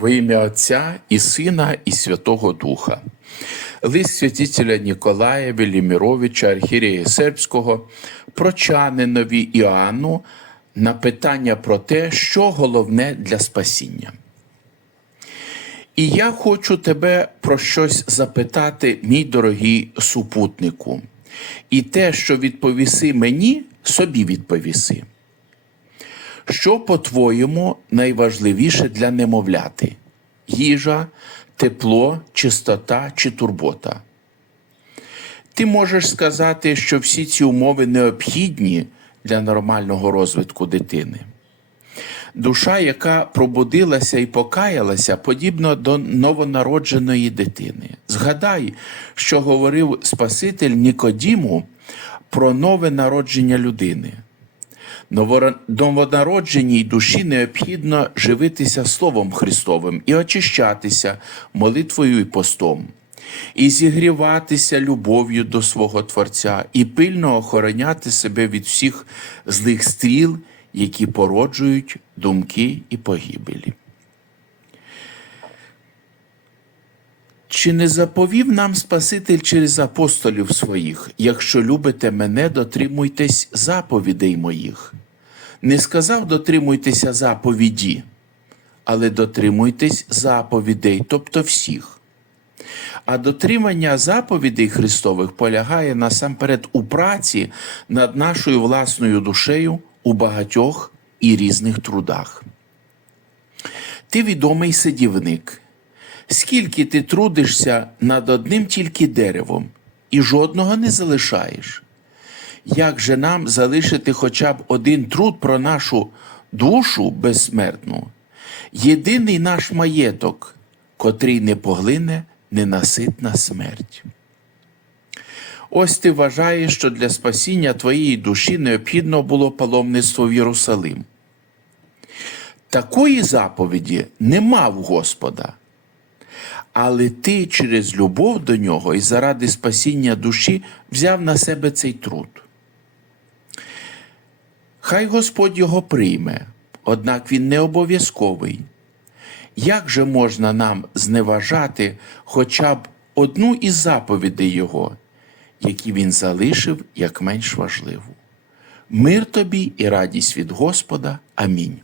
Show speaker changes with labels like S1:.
S1: Во ім'я Отця і Сина, і Святого Духа. Лист святителя Ніколая Веліміровича, архієрея Сербського, прочанинові Іоанну на питання про те, що головне для спасіння. І я хочу тебе про щось запитати, мій дорогий супутнику. І те, що відповіси мені, собі відповіси. Що, по-твоєму, найважливіше для немовляти? Їжа, тепло, чистота чи турбота? Ти можеш сказати, що всі ці умови необхідні для нормального розвитку дитини. Душа, яка пробудилася і покаялася, подібно до новонародженої дитини. Згадай, що говорив Спаситель Нікодіму про нове народження людини. Новонародженій душі необхідно живитися Словом Христовим і очищатися молитвою і постом, і зігріватися любов'ю до свого Творця, і пильно охороняти себе від всіх злих стріл, які породжують думки і погибелі. Чи не заповів нам Спаситель через апостолів своїх, якщо любите мене, дотримуйтесь заповідей моїх? Не сказав дотримуйтеся заповіді, але дотримуйтесь заповідей, тобто всіх. А дотримання заповідей Христових полягає насамперед у праці над нашою власною душею у багатьох і різних трудах. Ти відомий сидівник. Скільки ти трудишся над одним тільки деревом і жодного не залишаєш? Як же нам залишити хоча б один труд про нашу душу безсмертну, єдиний наш маєток, котрий не поглине ненаситна смерть? Ось ти вважаєш, що для спасіння твоєї душі необхідно було паломництво в Єрусалим. Такої заповіді нема в Господа. Але ти через любов до нього і заради спасіння душі взяв на себе цей труд. Хай Господь його прийме, однак він не обов'язковий. Як же можна нам зневажати хоча б одну із заповідей Його, які він залишив як менш важливу? Мир тобі і радість від Господа. Амінь.